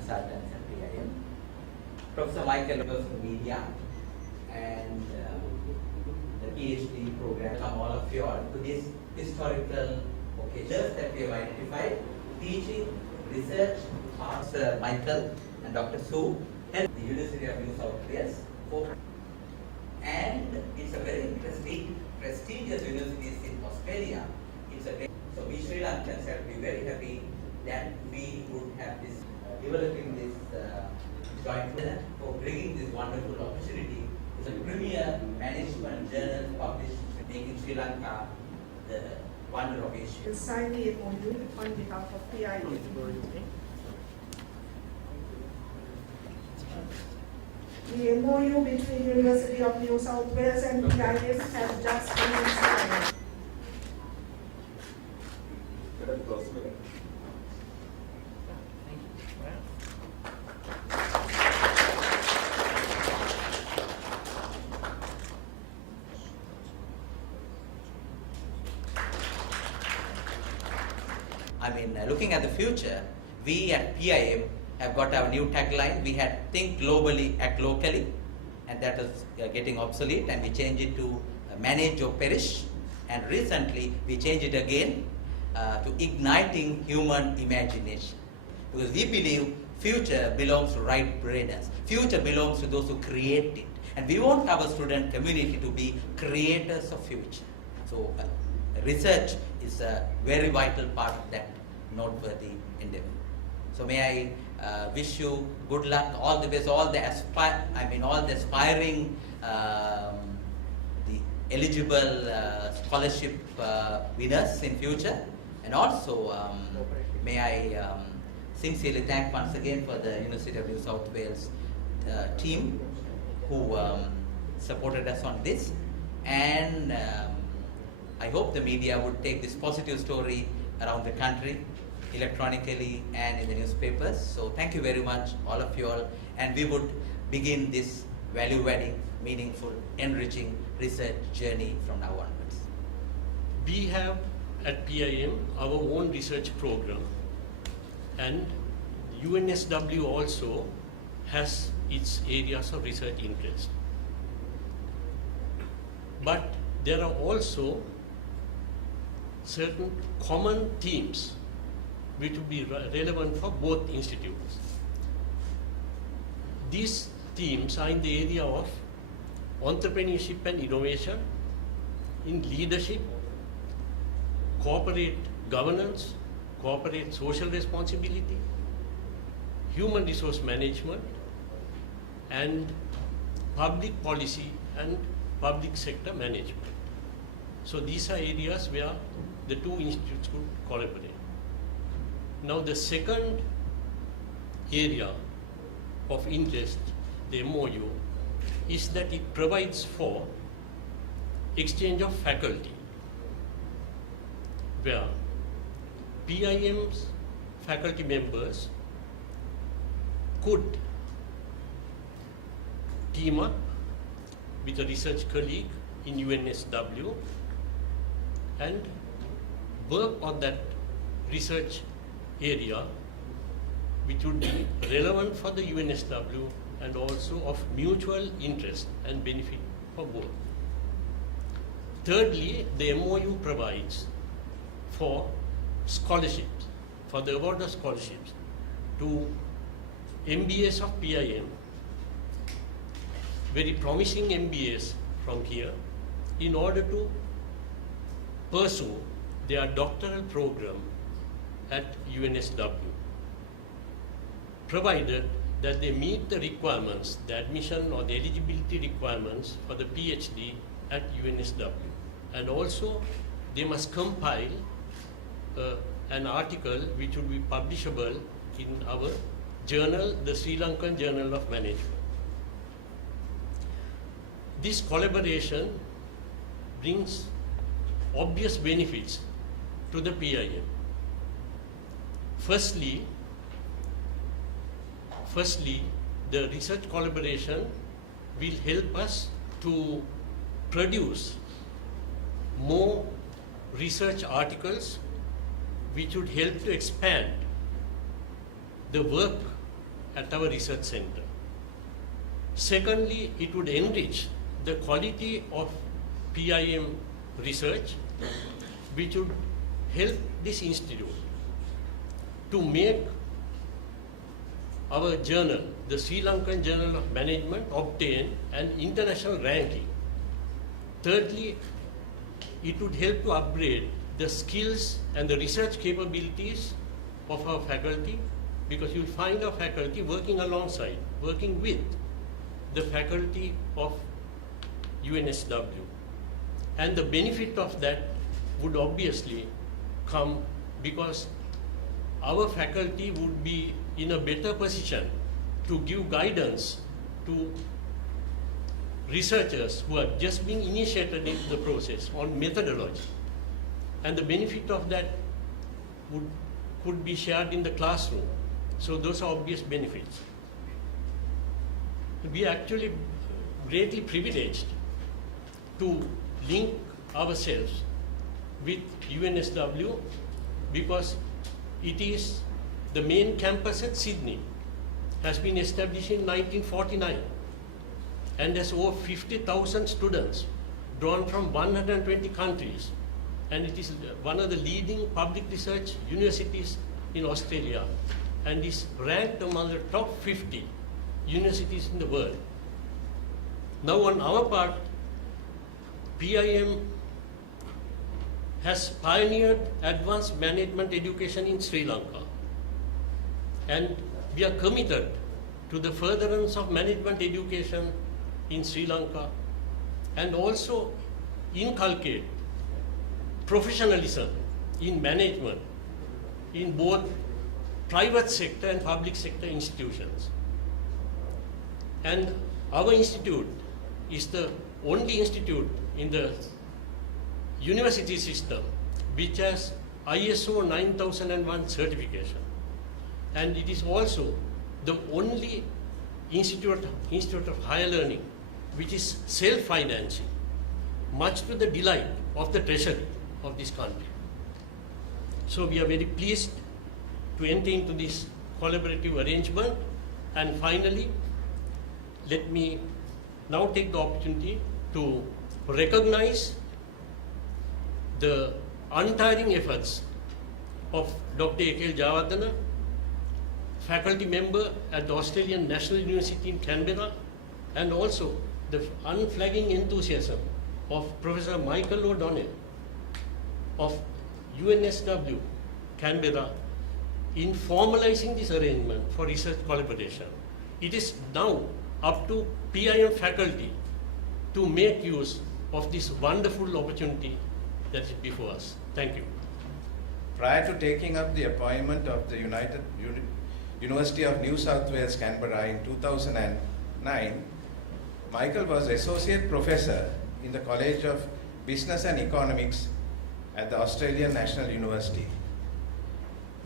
consultants at PIM. Professor Michael was from media and the PhD program. Come all of you all to this historical occasions that we have identified. Teaching, research, Professor Michael and Dr. Sue at the University of New South Wales. And it's a very prestigious university in Australia. So we Sri Lankans have to be very happy that we would have this developing this joint venture for bringing this wonderful opportunity. It's a premier management journal published making Sri Lanka the wonder of Asia. Sign the MOU on behalf of PIM. The MOU between University of New South Wales and PIM has just been signed. Looking at the future, we at PIM have got our new tagline. We had think globally, act locally, and that is getting obsolete, and we changed it to manage or perish. And recently, we changed it again to igniting human imagination, because we believe future belongs to right brainers. Future belongs to those who create it, and we want our student community to be creators of future. So research is a very vital part of that noteworthy endeavor. So may I wish you good luck, all the best, all the aspiring, the eligible scholarship winners in future, and also may I sincerely thank once again for the University of New South Wales team who supported us on this, and I hope the media would take this positive story around the country, electronically and in the newspapers. So thank you very much, all of you all, and we would begin this value-adding, meaningful, enriching research journey from now onwards. We have at PIM our own research program, and UNSW also has its areas of research interest. But there are also certain common themes which will be relevant for both institutes. These themes are in the area of entrepreneurship and innovation, in leadership, corporate governance, corporate social responsibility, human resource management, and public policy and public sector management. So these are areas where the two institutes could collaborate. Now the second area of interest, the MOU, is that it provides for exchange of faculty, where PIM's faculty members could team up with a research colleague in UNSW and work on that research area which would be relevant for the UNSW and also of mutual interest and benefit for both. Thirdly, the MOU provides for scholarships, for the award of scholarships to MBAs of PIM, very promising MBAs from here, in order to pursue their doctoral program at UNSW, provided that they meet the requirements, the admission or the eligibility requirements for the PhD at UNSW. And also, they must compile an article which would be publishable in our journal, the Sri Lankan Journal of Management. This collaboration brings obvious benefits to the PIM. Firstly, the research collaboration will help us to produce more research articles which would help to expand the work at our research center. Secondly, it would enrich the quality of PIM research, which would help this institute to make our journal, the Sri Lankan Journal of Management, obtain an international ranking. Thirdly, it would help to upgrade the skills and the research capabilities of our faculty, because you'll find our faculty working alongside, working with the faculty of UNSW. And the benefit of that would obviously come because our faculty would be in a better position to give guidance to researchers who are just being initiated into the process on methodology. And the benefit of that could be shared in the classroom. So those are obvious benefits. We are actually greatly privileged to link ourselves with UNSW because it is the main campus at Sydney, has been established in 1949 and has over 50,000 students drawn from 120 countries, and it is one of the leading public research universities in Australia and is ranked among the top 50 universities in the world. Now on our part, PIM has pioneered advanced management education in Sri Lanka, and we are committed to the furtherance of management education in Sri Lanka and also inculcate professionalism in management in both private sector and public sector institutions. And our institute is the only institute in the university system which has ISO 9001 certification. And it is also the only institute of higher learning which is self-financing, much to the delight of the treasury of this country. So we are very pleased to enter into this collaborative arrangement. And finally, let me now take the opportunity to recognize the untiring efforts of Dr. A.K. Jawardena, faculty member at the Australian National University in Canberra, and also the unflagging enthusiasm of Professor Michael O'Donnell of UNSW, Canberra, in formalizing this arrangement for research collaboration. It is now up to PIM faculty to make use of this wonderful opportunity that is before us. Thank you. Prior to taking up the appointment of the University of New South Wales, Canberra in 2009, Michael was Associate Professor in the College of Business and Economics at the Australian National University.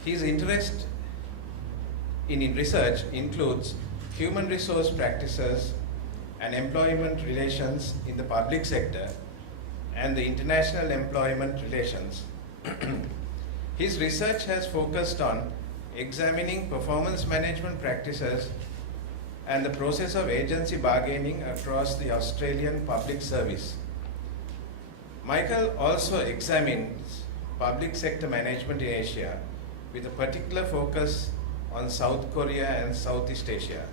His interest in research includes human resource practices and employment relations in the public sector and the international employment relations. His research has focused on examining performance management practices and the process of agency bargaining across the Australian public service. Michael also examines public sector management in Asia with a particular focus on South Korea and Southeast Asia.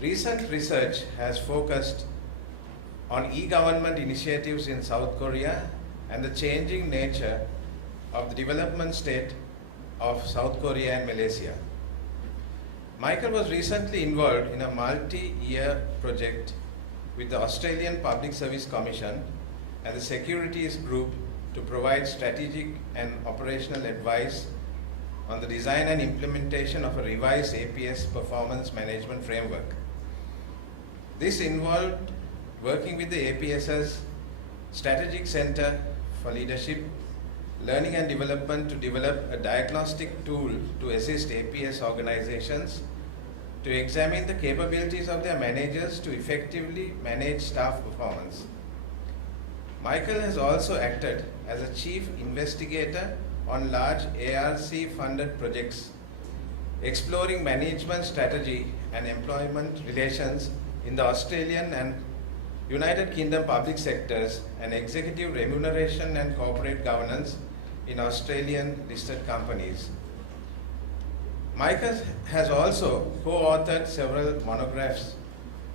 Recent research has focused on e-government initiatives in South Korea and the changing nature of the development state of South Korea and Malaysia. Michael was recently involved in a multi-year project with the Australian Public Service Commission and the Securities Group to provide strategic and operational advice on the design and implementation of a revised APS performance management framework. This involved working with the APS's Strategic Center for Leadership, Learning and Development to develop a diagnostic tool to assist APS organizations to examine the capabilities of their managers to effectively manage staff performance. Michael has also acted as a chief investigator on large ARC-funded projects exploring management strategy and employment relations in the Australian and United Kingdom public sectors, and executive remuneration and corporate governance in Australian listed companies. Michael has also co-authored several monographs,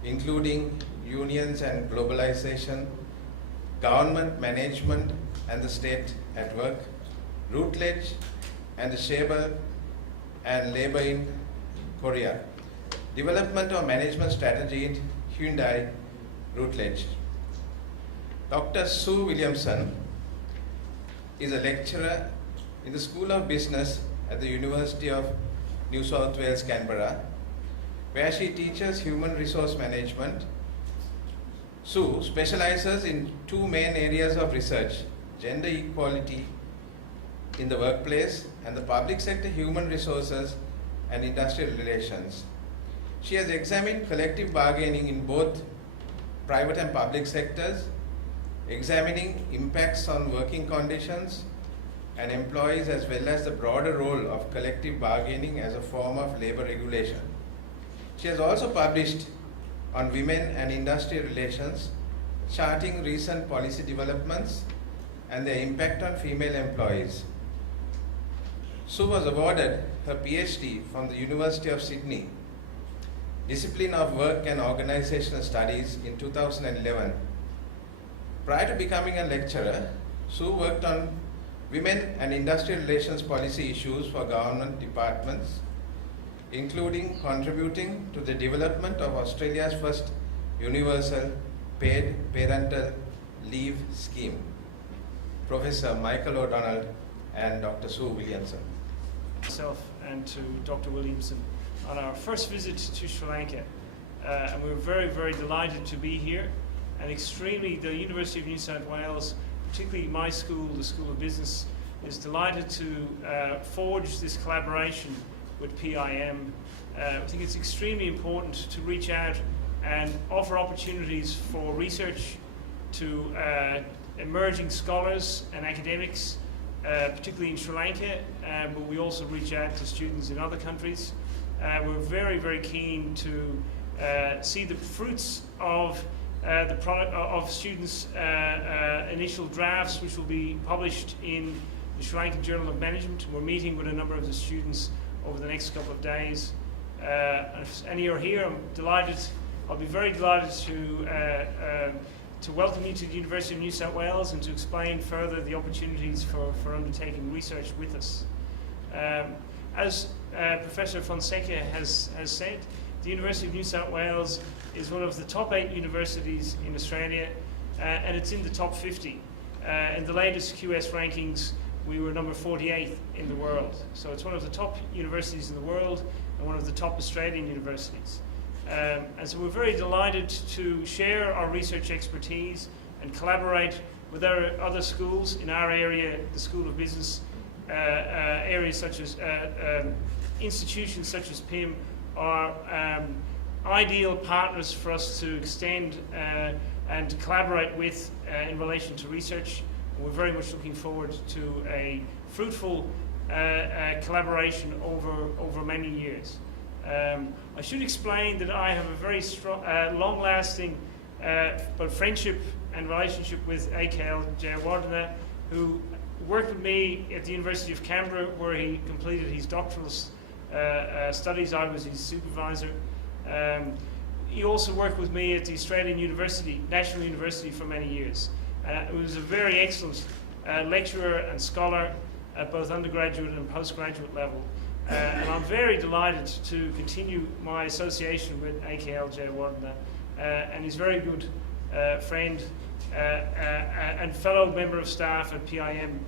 including Unions and Globalization, Government Management and the State at Work, Routledge and the Shaber and Labour in Korea, Development of Management Strategy in Hyundai, Routledge. Dr. Sue Williamson is a lecturer in the School of Business at the University of New South Wales, Canberra, where she teaches human resource management. Sue specializes in two main areas of research: gender equality in the workplace and the public sector human resources and industrial relations. She has examined collective bargaining in both private and public sectors, examining impacts on working conditions and employees, as well as the broader role of collective bargaining as a form of labor regulation. She has also published on women and industrial relations, charting recent policy developments and their impact on female employees. Sue was awarded her PhD from the University of Sydney, Discipline of Work and Organizational Studies, in 2011. Prior to becoming a lecturer, Sue worked on women and industrial relations policy issues for government departments, including contributing to the development of Australia's first universal paid parental leave scheme. Professor Michael O'Donnell and Dr. Sue Williamson. Myself and to Dr. Williamson on our first visit to Sri Lanka, and we're very, very delighted to be here, and the University of New South Wales, particularly my school, the School of Business, is delighted to forge this collaboration with PIM. I think it's extremely important to reach out and offer opportunities for research to emerging scholars and academics, particularly in Sri Lanka, but we also reach out to students in other countries. We're very, very keen to see the fruits of the product of students' initial drafts, which will be published in the Sri Lankan Journal of Management. We're meeting with a number of the students over the next couple of days. And if any are here, I'll be very delighted to welcome you to the University of New South Wales and to explain further the opportunities for undertaking research with us. As Professor Fonseca has said, the University of New South Wales is one of the top 8 universities in Australia, and it's in the top 50. In the latest QS rankings, we were number 48th in the world. So it's one of the top universities in the world and one of the top Australian universities. And so we're very delighted to share our research expertise and collaborate with our other schools in our area, the School of Business, areas such as institutions such as PIM are ideal partners for us to extend and to collaborate with in relation to research. And we're very much looking forward to a fruitful collaboration over many years. I should explain that I have a very strong, long-lasting but friendship and relationship with AKL Jayawardena, who worked with me at the University of Canberra, where he completed his doctoral studies. I was his supervisor. He also worked with me at the Australian University, National University, for many years. He was a very excellent lecturer and scholar at both undergraduate and postgraduate level. And I'm very delighted to continue my association with AKL Jayawardena, and he's a very good friend and fellow member of staff at PIM,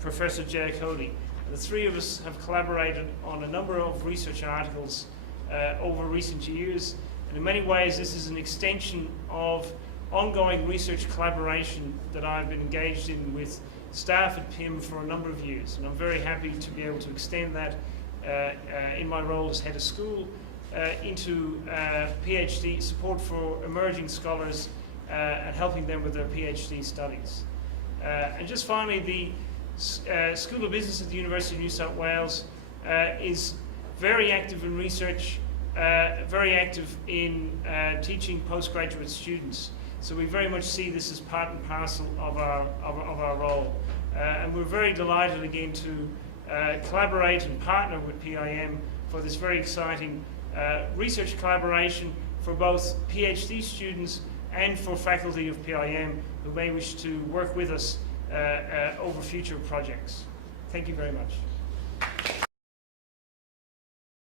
Professor Jayakody. The three of us have collaborated on a number of research articles over recent years, and in many ways this is an extension of ongoing research collaboration that I've been engaged in with staff at PIM for a number of years, and I'm very happy to be able to extend that in my role as head of school into PhD support for emerging scholars and helping them with their PhD studies. And just finally, the School of Business at the University of New South Wales is very active in research, very active in teaching postgraduate students. So we very much see this as part and parcel of our role. And we're very delighted again to collaborate and partner with PIM for this very exciting research collaboration for both PhD students and for faculty of PIM who may wish to work with us over future projects. Thank you very much.